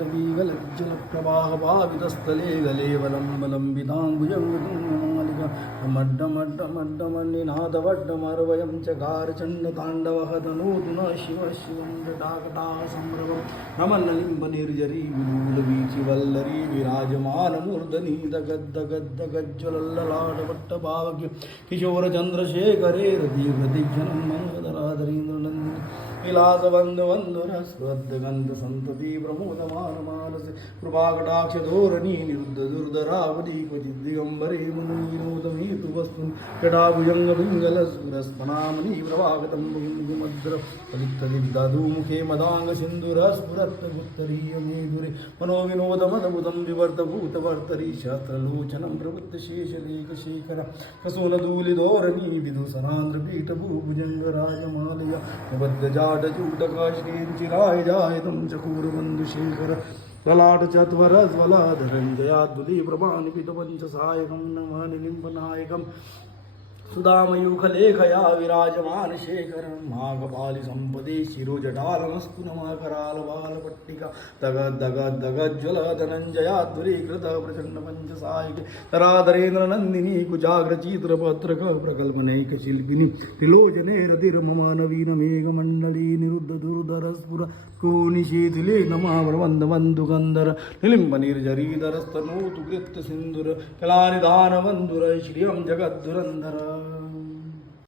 ललाटवीगलज्जलप्रवाहभावितस्थले गलेवलम्बलम्बिताम्बुजङ्गुमल्लिकामड्डमड्डमड्डमन्निनादवड्डमर्वयं चकारचण्डताण्डवः तनोतु न शिव शिवं जटाकटाः संभ्रमं रमणलिम्बनिर्जरी विलूलवीचिवल्लरी विराजमानमूर्धनि दगद्दगद्दगज्ज्वलल्ललाटपट्टभावज्ञ किशोरचन्द्रशेखरे रतिव्रतिक्षणं मनोदराधरीन्द्रनन्दिनी विलासबन्धुबन्धुरस्वद्गन्धसन्तती प्रमोदमानमानसे कृपाकटाक्षधोरणी निरुद्धदुर्धरावदीपचिद्दिगम्बरे मुनिविनोदमेतु वस्तुन् जटाभुजङ्गपिङ्गलस्फुरस्फनामणि प्रभागतं मुखमद्र फलितदिग्धधूमुखे मदाङ्गसिन्धुरस्फुरत्तगुत्तरीयमेधुरे मनोविनोदमद्भुतं विवर्तभूतवर्तरी शास्त्रलोचनं प्रवृत्तशेषलेखशेखर कसोनधूलिधोरणी विदुसरान्ध्रपीठभूभुजङ्गराजमालय बद्धजाटजूटकाश्रीञ्चिराय जायतं चकूरबन्धुशेखर ललाटचत्वरज्वलाधरञ्जयाद्बुधि प्रभानिपितपञ्चसायकं नमानि लिम्बनायकं सुधामयूखलेखया विराजमान शेखर माघपालि संपदे शिरोजटालमस्तु नमकरालबालपट्टिका दगद्दगद्दगज्ज्वल धनञ्जयाद्वरीकृत प्रचण्ड पञ्चसायिके तराधरेन्द्र नन्दिनी कुजाग्रचित्रपत्रक प्रकल्पनैकशिल्पिनी त्रिलोचने रतिर्ममानवीन मेघमण्डली निरुद्ध दुर्धरस्फुर कोनिशीथिले नमः प्रबन्धबन्धुगन्धर निलिम्बनिर्जरीधरस्तनोतु कृत्यसिन्धुर कलानिधानबन्धुर श्रियं जगद्धुरन्धर